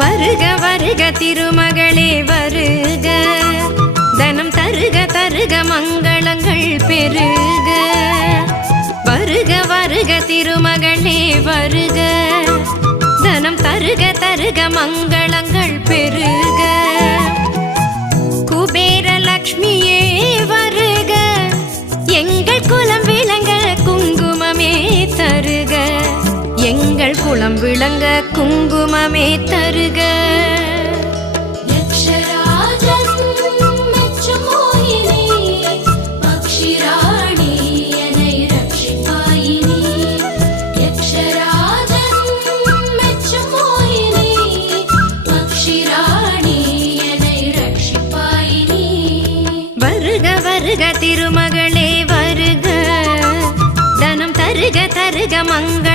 வருக வருக திருமகளே வருக, தனம் தருக தருக மங்களங்கள் பெருக. வருக வருக திருமகளே வருக, தனம் தருக தருக மங்களங்கள் பெருக. குபேர லக்ஷ்மியே வருக, எங்கள் குலம் விளங்க குங்குமமே தருக, எங்கள் குலம் விளங்க குங்குமமே தருக. வருக திருமகளே வருக, தனம் தருக தருக மங்கள